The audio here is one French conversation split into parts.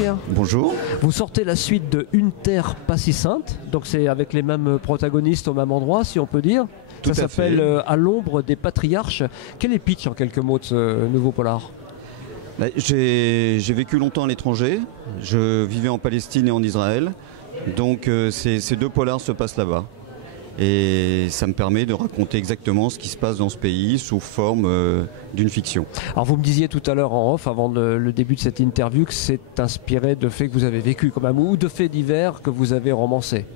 Pierre. Bonjour. Vous sortez la suite de Une terre pas si sainte, donc c'est avec les mêmes protagonistes au même endroit, si on peut dire. Tout Ça à s'appelle fait. À l'ombre des patriarches. Quel est le pitch en quelques mots de ce nouveau polar? J'ai vécu longtemps à l'étranger. Je vivais en Palestine et en Israël. Donc ces deux polars se passent là-bas. Et ça me permet de raconter exactement ce qui se passe dans ce pays sous forme d'une fiction. Alors vous me disiez tout à l'heure en off, avant le début de cette interview, que c'est inspiré de faits que vous avez vécus quand même, ou de faits divers que vous avez romancés.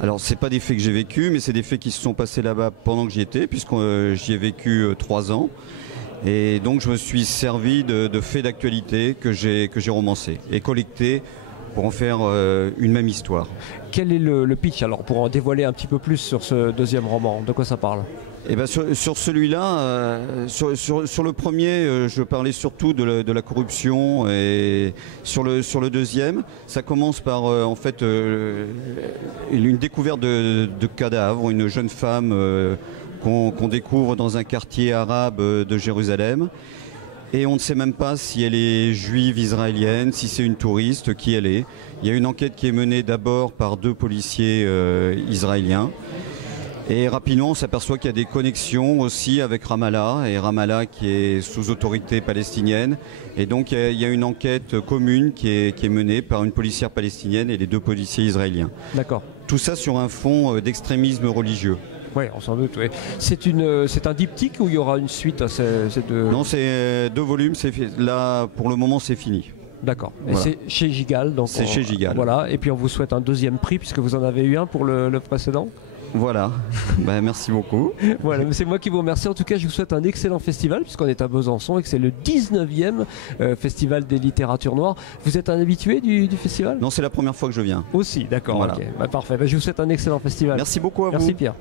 Alors c'est pas des faits que j'ai vécus, mais c'est des faits qui se sont passés là-bas pendant que j'y étais, puisque j'y ai vécu 3 ans. Et donc je me suis servi de faits d'actualité que j'ai romancés et collectés pour en faire une même histoire. Quel est le pitch alors, pour en dévoiler un petit peu plus sur ce deuxième roman? De quoi ça parle? Et ben sur celui-là, sur le premier, je parlais surtout de la corruption, et sur le deuxième, ça commence par en fait une découverte de cadavres, une jeune femme qu'on découvre dans un quartier arabe de Jérusalem. Et on ne sait même pas si elle est juive israélienne, si c'est une touriste, qui elle est. Il y a une enquête qui est menée d'abord par 2 policiers israéliens. Et rapidement, on s'aperçoit qu'il y a des connexions aussi avec Ramallah, et Ramallah qui est sous autorité palestinienne. Et donc il y a une enquête commune qui est menée par une policière palestinienne et les 2 policiers israéliens. D'accord. Tout ça sur un fond d'extrémisme religieux. Oui, on s'en doute. Oui. C'est un diptyque ou il y aura une suite à ces deux? Non, c'est 2 volumes. Là, pour le moment, c'est fini. D'accord. Et Voilà. c'est chez Gigal. C'est chez Gigal. Voilà. Et puis on vous souhaite un deuxième prix puisque vous en avez eu un pour le précédent. Voilà. Ben, merci beaucoup. Voilà, c'est moi qui vous remercie. En tout cas, je vous souhaite un excellent festival puisqu'on est à Besançon et que c'est le 19e festival des littératures noires. Vous êtes un habitué du festival? Non, c'est la première fois que je viens. Aussi, d'accord. Voilà. Okay. Bah, parfait. Bah, je vous souhaite un excellent festival. Merci beaucoup à vous. Merci Pierre.